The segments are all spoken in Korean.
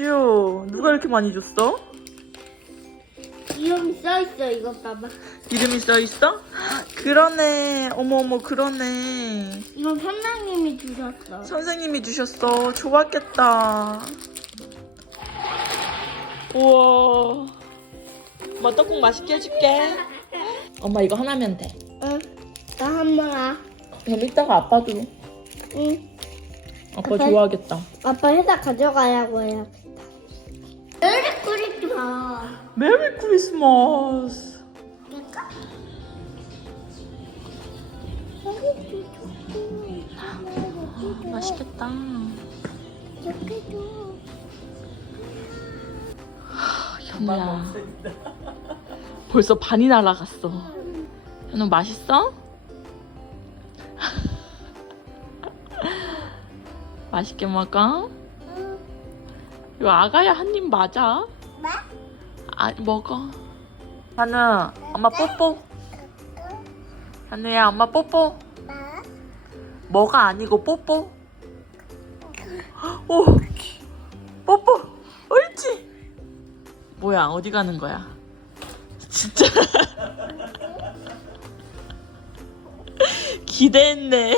슈, 누가 이렇게 많이 줬어? 이름이 써있어 이거 봐봐 이름이 써 있어? 그러네. 어머 어머 그러네. 이건 선생님이 주셨어 선생님이 주셨어. 좋았겠다. 우와. 엄마 떡국 맛있게 해줄게. 엄마 이거 하나면 돼. 응나 한 번아 그럼 이따가 아빠도. 응 아빠 아빠. 좋아하겠다. 아빠 회사 가져가라고 해야겠다 메리 크리스마스 메리 크리스마스. 맛있겠다. 현우야. 벌써 반이 날아갔어. 현우 맛있어? 맛있게 먹어? 이거 아가야 한 입 맞아? 아 먹어. 현우 엄마 뽀뽀. 현우야 엄마 뽀뽀. 뭐가 아니고 뽀뽀. 오 뽀뽀. 옳지. 뭐야 어디 가는 거야? 진짜 기대했네.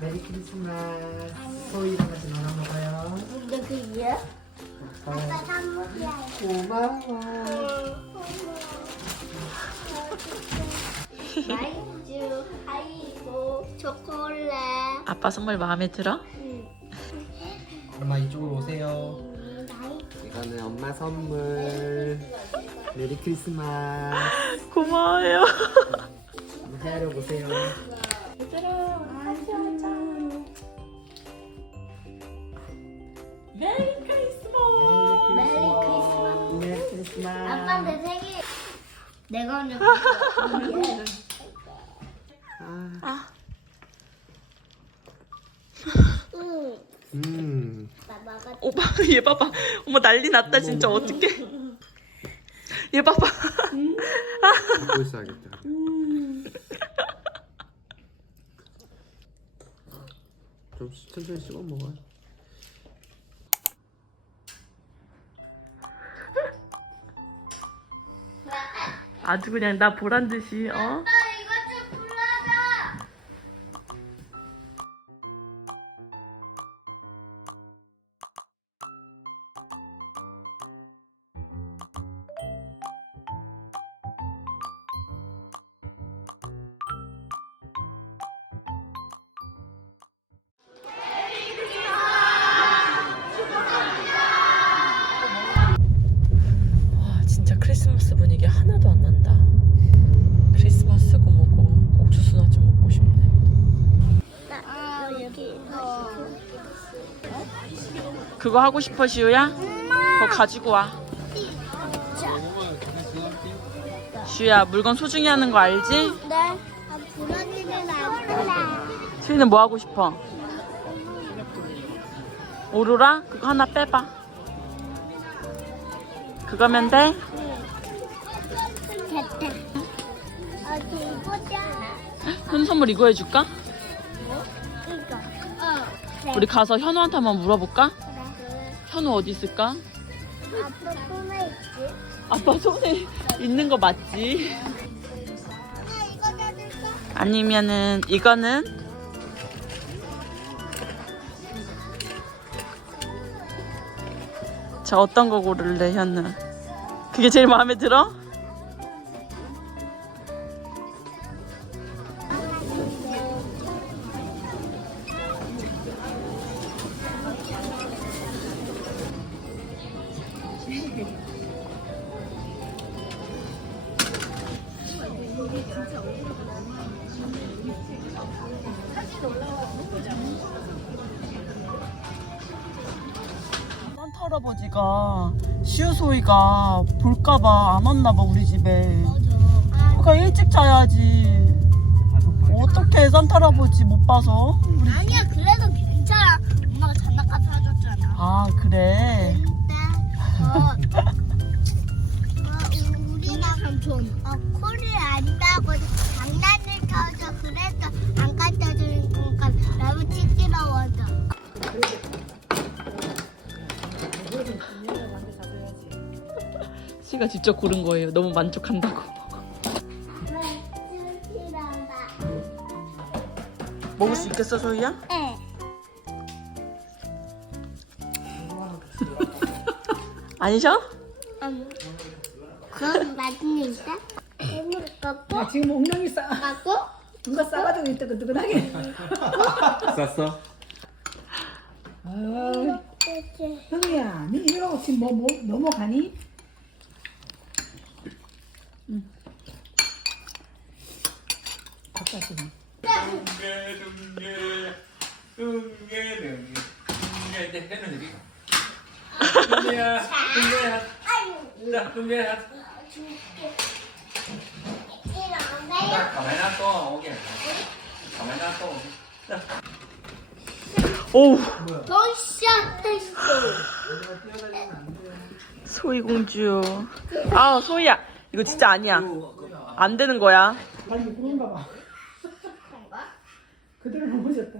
메리 크리스마스. 소희랑 같이 나눠 먹어요. 근데 그게 아빠 선물이야 고마워. 마이쮸 하이고 초콜릿 아빠 선물 마음에 들어? 엄마 이쪽으로 오세요. 이거는 엄마 선물. 메리 크리스마스. 고마워요. 한번 헤아려 보세요. 메리 크리스마스. 메리 크리스마스 메리 크리스마스. 아빠 내 생일 내가 오늘 아, 응 음. 오빠 얘 봐봐. 어머 난리 났다 진짜 어떡해. 얘 봐봐. 갖고 있어야겠다. 좀 천천히 씹어 먹어요. 아주 그냥 나 보란 듯이 어? 그거 하고 싶어 시우야? 그거 가지고 와. 시우야 물건 소중히 하는 거 알지? 네. 아, 부러지는 않구나. 시우는 뭐 하고 싶어? 오로라? 그거 하나 빼봐. 그거면 돼? 됐다. 어디 보자. 현우 선물 이거 해줄까? 이거. 어. 그래. 우리 가서 현우한테 한번 물어볼까? 현우 어디 있을까? 아빠 꿈에 있지? 아빠 손에 있는 거 맞지? 아 이거? 아니면은 이거는 자 어떤 거 고를래 현우? 그게 제일 마음에 들어? 할아버지가 시우소이가 볼까봐 안 왔나봐 우리 집에 그러니까 일찍 자야지 어떻게 산타 할아버지 못 봐서 아니야 그래도 괜찮아. 엄마가 장난감 사줬잖아. 아 그래. 근데 어, 어, 우리가 삼촌 어, 코를 안다고 장난을 쳐서 그래서 안 갖다 주는 거니까 너무 찌끄러워서 씨가 직접 고른 거예요. 너무 만족한다고. 먹을 수 있겠어 소희야? 네. 아니셔? 음. 그건 맛있는데? 오늘 갖고 야, 지금 엉덩이 싸. 갖고 누가 싸가지고 있다 뜨끈뜨끈하게. 쌌어? 아, 형이야, 니 이러고 지금 뭐, 뭐 넘어가니? 응. 둥개야 둥개야 자 둥개야 자 가만히 놔둬 오게 가만히 놔둬 오게 자 오우 소희 공주. 아 소희야 이거 진짜 아니야. 안 되는 거야. 발이 그런가 봐. 그대로 넘어졌다.